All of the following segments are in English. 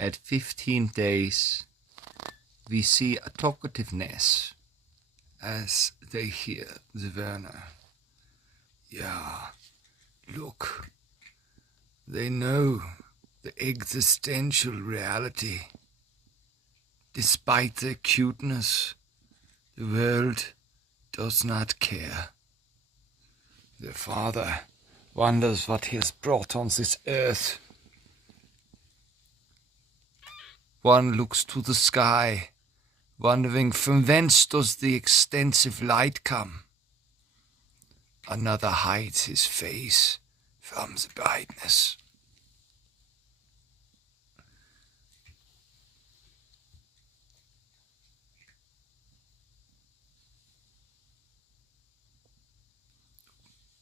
At 15 days, we see a talkativeness as they hear the Werner. Yeah, look, they know the existential reality. Despite their cuteness, the world does not care. Their father wonders what he has brought on this earth. One looks to the sky, wondering from whence does the extensive light come. Another hides his face from the brightness.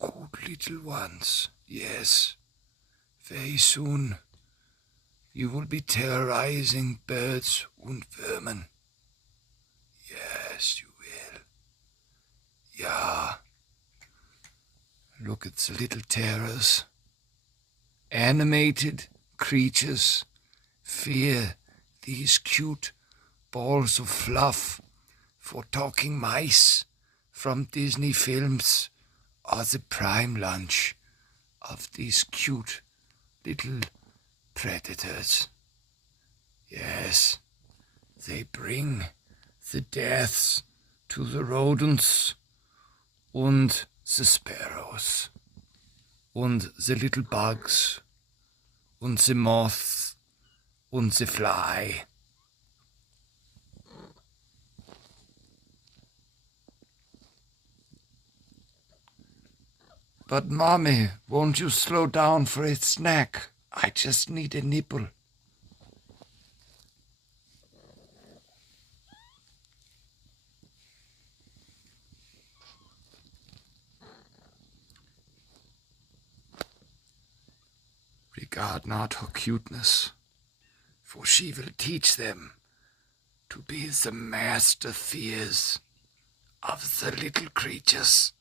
Good little ones, yes. Very soon you will be terrorizing birds and vermin. Yes, you will. Yeah. Look at the little terrors. Animated creatures fear these cute balls of fluff for talking mice from Disney films are the prime lunch of these cute little predators. Yes, they bring the deaths to the rodents and the sparrows and the little bugs and the moths and the fly. But Mommy, won't you slow down for a snack? I just need a nibble. Regard not her cuteness, for she will teach them to be the master fears of the little creatures.